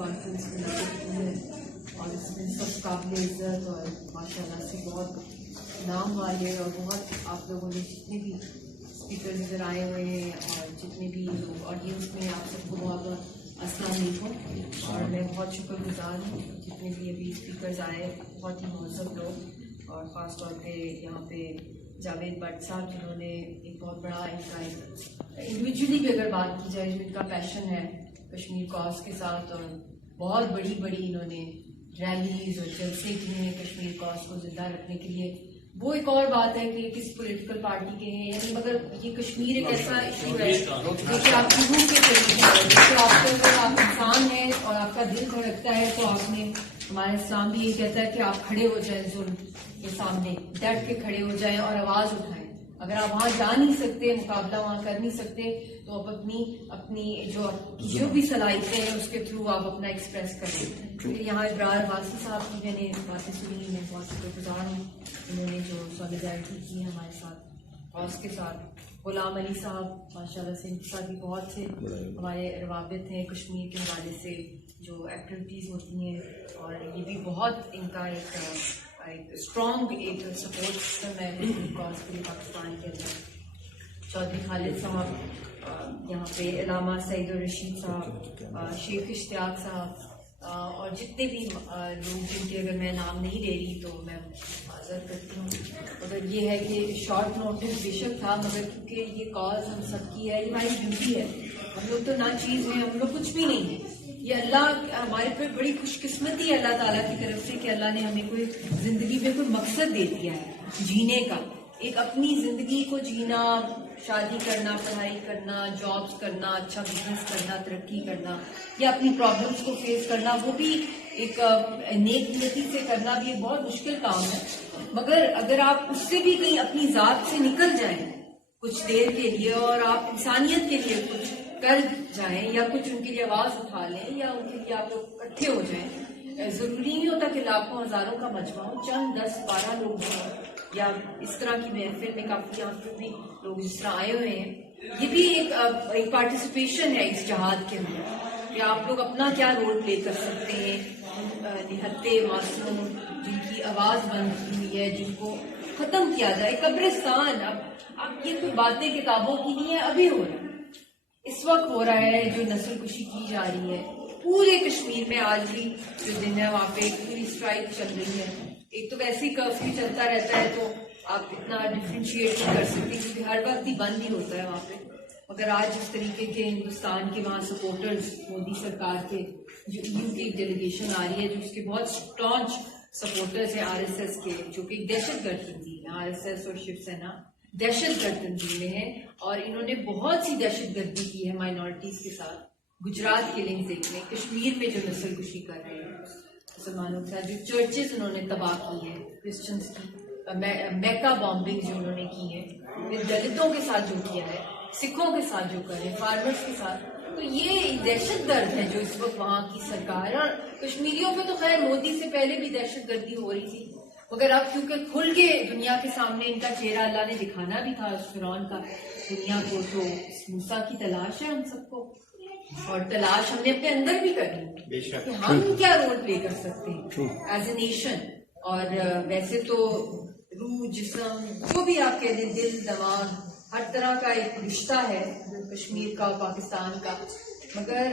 Conference منعقد کی ہے اور اس میں سب قابل عزت اور ماشاء اللہ سے بہت نام والے اور بہت آپ لوگوں نے جتنے بھی اسپیکر نظر آئے ہوئے ہیں اور جتنے بھی لوگ آڈینس میں آپ سب کو بہت بہت السلام علیکم. اور میں بہت شکر گزار ہوں جتنے بھی ابھی اسپیکرز آئے, بہت ہی مہذب لوگ, اور خاص طور پہ یہاں پہ جاوید بٹ صاحب جنہوں نے ایک بہت بڑا ان کا انڈیویجولی بھی اگر بات کی جائے جو ان کا پیشن ہے کشمیر کاز کے ساتھ, اور بہت بڑی بڑی انہوں نے ریلیز اور جلسے کیے ہیں کشمیر کاز کو زندہ رکھنے کے لیے. وہ ایک اور بات ہے کہ کس پولیٹیکل پارٹی کے ہیں, یعنی مگر یہ کشمیر ایک ایسا ایشو ہے جو کہ آپ کی روح کے قریب ہے, جس آپ کے اگر آپ انسان ہیں اور آپ کا دل دھڑکتا ہے تو آپ نے, ہمارا اسلام بھی یہ کہتا ہے کہ آپ کھڑے ہو جائیں ظلم کے سامنے, ڈٹ کے کھڑے ہو جائیں اور آواز اٹھائیں. اگر آپ وہاں جا نہیں سکتے, مقابلہ وہاں کر نہیں سکتے, تو آپ اپنی جو بھی صلاحیتیں ہیں اس کے تھرو آپ اپنا ایکسپریس کریں. یہاں ابرار واسی صاحب کی میں نے باتیں سنی, میں بہت شکر گزار ہوں انہوں نے جو سالیڈیرٹی کی ہے ہمارے ساتھ کاز کے ساتھ. غلام علی صاحب ماشاء اللہ سے ان کے ساتھ بھی بہت سے ہمارے روابط ہیں کشمیر کے حوالے سے, جو ایکٹیویٹیز ہوتی ہیں, اور یہ بھی بہت ان کا ایک اسٹرانگ ایک سپورٹ سسٹم ہے کاز کے لیے پاکستان کے اندر. چودھری خالد صاحب, یہاں پہ علامہ سعید الرشید صاحب, شیخ اشتیاق صاحب, اور جتنے بھی لوگ جن کے اگر میں نام نہیں لے رہی تو میں معذرت کرتی ہوں. مگر یہ ہے کہ شارٹ نوٹس بے شک تھا, مگر کیونکہ یہ کاز ہم سب کی ہے, یہ ہماری ڈیوٹی ہے. ہم لوگ تو نہ چیز ہیں, ہم لوگ کچھ بھی نہیں ہیں. یہ اللہ ہمارے پہ بڑی خوش قسمتی ہے اللہ تعالیٰ کی طرف سے کہ اللہ نے ہمیں کوئی زندگی میں کوئی مقصد دے دیا ہے جینے کا, ایک اپنی زندگی کو جینا, شادی کرنا, پڑھائی کرنا, جابس کرنا, اچھا بزنس کرنا, ترقی کرنا, یا اپنی پرابلمس کو فیس کرنا, وہ بھی ایک نیک نیتی سے کرنا بھی ایک بہت مشکل کام ہے. مگر اگر آپ اس سے بھی کہیں اپنی ذات سے نکل جائیں کچھ دیر کے لیے اور آپ انسانیت کے لیے کچھ کر جائیں یا کچھ ان کے لیے آواز اٹھا لیں یا ان کے لیے آپ لوگ اکٹھے ہو جائیں, ضروری نہیں ہوتا کہ لاکھوں ہزاروں کا مجمع ہو, چند 10-12 لوگ ہوں, یا اس طرح کی محفل میں کافی یہاں پہ بھی لوگ جس طرح آئے ہوئے ہیں, یہ بھی ایک پارٹیسپیشن ہے اس جہاد کے اندر کہ آپ لوگ اپنا کیا رول پلے کر سکتے ہیں. نہتے معصوم جن کی آواز بند ہوئی ہے, جن کو ختم کیا جائے, قبرستان, اب یہ کوئی باتیں کتابوں کی نہیں ہے, ابھی ہو رہا ہے, اس وقت ہو رہا ہے جو نسل کشی کی جا رہی ہے پورے کشمیر میں. آج بھی جو دن ہے وہاں پہ ایک پوری اسٹرائک چل رہی ہے. ایک تو ویسے ہی کرفیو چلتا رہتا ہے تو آپ اتنا ڈفرینشیٹ نہیں کر سکتے کیونکہ ہر وقت ہی بند ہی ہوتا ہے وہاں پہ. مگر آج اس طریقے کے ہندوستان کے وہاں سپورٹرز مودی سرکار کے, جو یو کی ایک ڈیلیگیشن آ رہی ہے جو اس کے بہت اسٹانچ سپورٹرز ہیں آر ایس ایس کے, جو کہ دہشت گرد تنظیم ہے. آر ایس ایس اور شیو سینا دہشت گرد تنظیمیں ہیں اور انہوں نے بہت سی دہشت گردی کی ہے مائنورٹیز کے ساتھ. گجرات کلنگز دیکھ لیں, کشمیر میں جو نسل کشی کر رہے ہیں مسلمانوں کے ساتھ, جو چرچز انہوں نے تباہ کی ہیں کرسچنس کی, میکا بامبنگ جو انہوں نے کی ہے, دلتوں کے ساتھ جو کیا ہے, سکھوں کے ساتھ جو کر رہے ہیں, فارمرز کے ساتھ, تو یہ دہشت گرد ہے جو اس وقت وہاں کی سرکار. اور کشمیریوں پہ تو خیر مودی سے پہلے بھی دہشت گردی ہو رہی تھی, مگر اب کیونکہ کھل کے دنیا کے سامنے ان کا چہرہ اللہ نے دکھانا بھی تھا اس فرعون کا دنیا کو, تو اس موسیٰ کی تلاش ہے ہم سب کو, اور تلاش ہم نے اپنے اندر بھی کرنی ہے کہ ہم کیا رول پلے کر سکتے ہیں ایز اے نیشن. اور ویسے تو روح, جسم, جو بھی آپ کہہ دیں, دل, دماغ, ہر طرح کا ایک رشتہ ہے کشمیر کا, پاکستان کا. مگر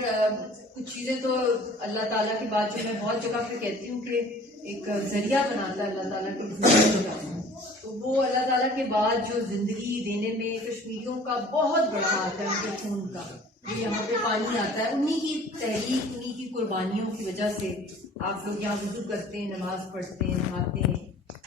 کچھ چیزیں تو اللہ تعالیٰ کی بات جو میں بہت جگہ پہ کہتی ہوں کہ ایک ذریعہ بناتا ہے اللہ تعالیٰ کے زندگی کا, تو وہ اللہ تعالیٰ کے بعد جو زندگی دینے میں کشمیریوں کا بہت بڑا ہاتھ ہے, ان کے خون کا, جو یہاں پہ پانی آتا ہے, انہی کی تحریک, انہی کی قربانیوں کی وجہ سے آپ لوگ یہاں وضو کرتے ہیں, نماز پڑھتے ہیں, نہاتے ہیں,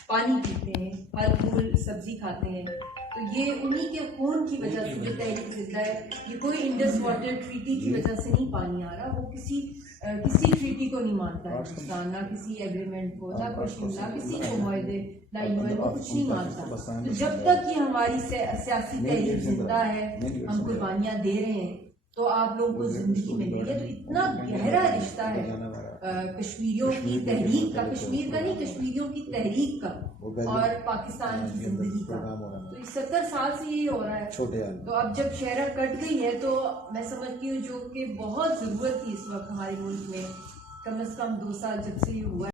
پانی پیتے ہیں, پھل پھول سبزی کھاتے ہیں. تو یہ انہی کے خون کی وجہ سے جو تحریک زندہ ہے. یہ کوئی انڈس واٹر ٹریٹی کی وجہ سے نہیں پانی آ رہا, وہ کسی ٹریٹی کو نہیں مانتا ہے ہندوستان, نہ کسی ایگریمنٹ کو, نہ کچھ, نہ کسی کو معاہدے, نہ UN کو, کچھ نہیں مانتا. تو جب تک یہ ہماری سیاسی تحریک زندہ ہے, ہم قربانیاں دے رہے ہیں, تو آپ لوگوں کو زندگی میں دیں گے. تو اتنا گہرا رشتہ ہے کشمیریوں کی تحریک کا، کشمیر کا نہیں، کشمیریوں کی تحریک کا اور پاکستان کی زندگی کا. تو 70 سال سے یہی ہو رہا ہے. تو اب جب شہرہ کٹ گئی ہے تو میں سمجھتی ہوں جو کہ بہت ضرورت تھی اس وقت ہمارے ملک میں، کم از کم 2 سال جب سے یہ ہوا